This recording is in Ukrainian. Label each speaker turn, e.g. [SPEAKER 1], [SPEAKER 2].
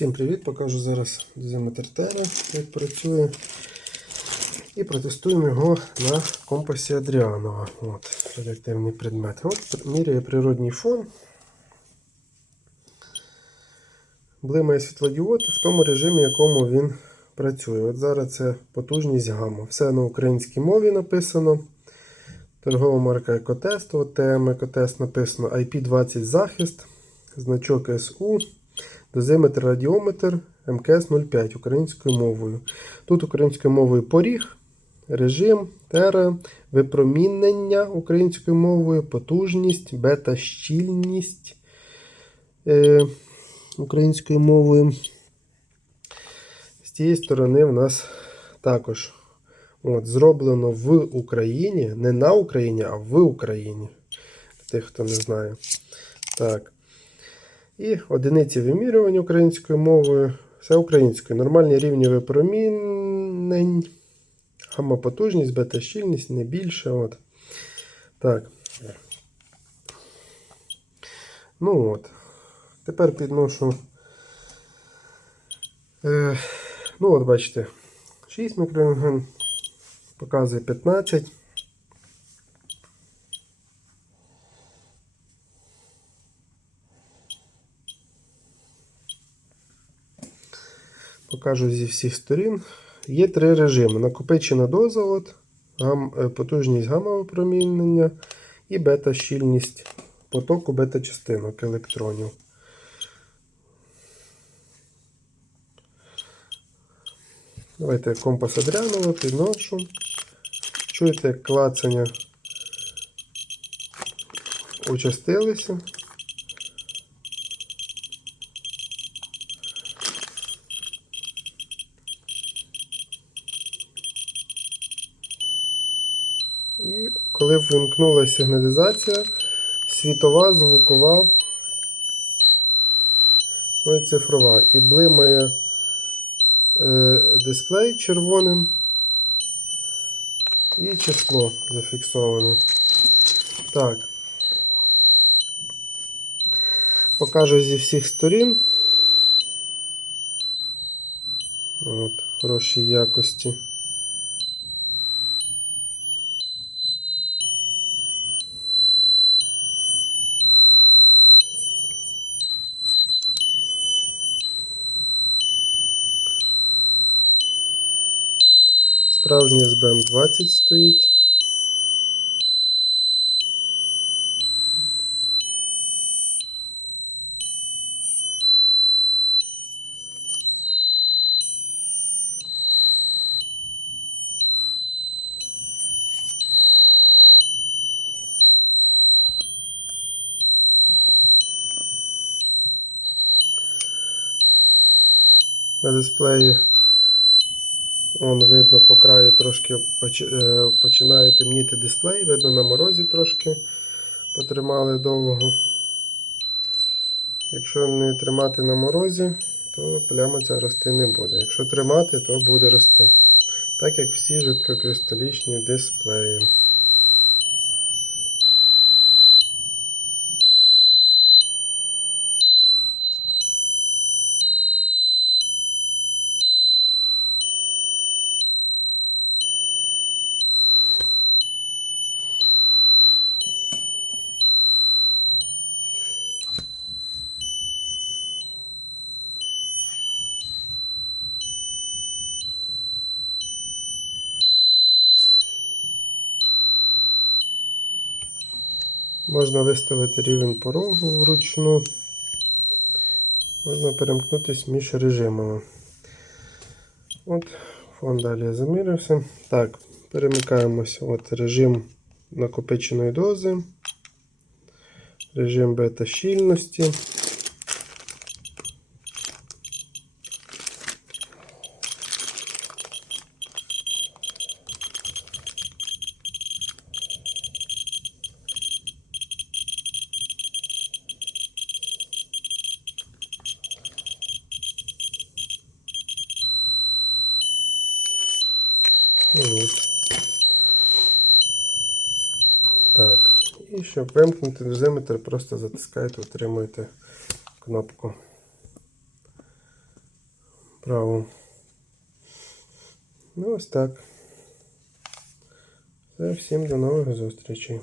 [SPEAKER 1] Всім привіт! Покажу зараз дозиметр Terra, як працює. І протестуємо його на компасі Адріанова. От, радіоактивний предмет. От міряє природній фон. Блимає світлодіод в тому режимі, в якому він працює. От зараз це потужність гамма. Все на українській мові написано. Торгова марка Екотест, от ТМ Екотест написано IP20 захист, значок СУ, дозиметр радіометр МКС 05 українською мовою. Тут українською мовою поріг, режим, тера, випромінення українською мовою, потужність, бета-щільність е, українською мовою. З цієї сторони в нас також От, Зроблено в Україні, не на Україні, а в Україні. Тих, хто не знає. Так. І одиниці вимірювання українською мовою. Все українською. Нормальні рівні випромінень. Гамма-потужність, бета-щільність, не більше. От. Так. Ну от. Тепер підношу. Е, ну, от, бачите, 6 мікрорентген. Показує 15. Покажу зі всіх сторін. Є три режими: накопичена доза, от, гам, е, потужність гамма-випромінення і бета-щільність потоку бета-частинок електронів. Давайте компас Адрянова підношу. Чуєте, як клацання участилися. І коли вимкнулася сигналізація, світова, звукова, ну і цифрова. І блимає е, дисплей червоним і число зафіксоване. Так. Покажу зі всіх сторін. От, хорошій якості. Справжній СБМ 20 стоїть. На дисплеї Вон видно по краю трошки е, починає темніти дисплей, видно на морозі трошки потримали довго. Якщо не тримати на морозі, то пляма ця рости не буде. Якщо тримати, то буде рости. Так як всі жидкокристалічні дисплеї. Можна виставити рівень порогу вручну. Можна перемкнутися між режимами. От, фон далі замірився. Так, перемикаємося. От режим накопиченої дози, режим бета щільності. От. Так. І щоб вимкнути дозиметр, просто затискаєте, отримуєте кнопку. праву. Ну, ось так. Всім до нових зустрічей.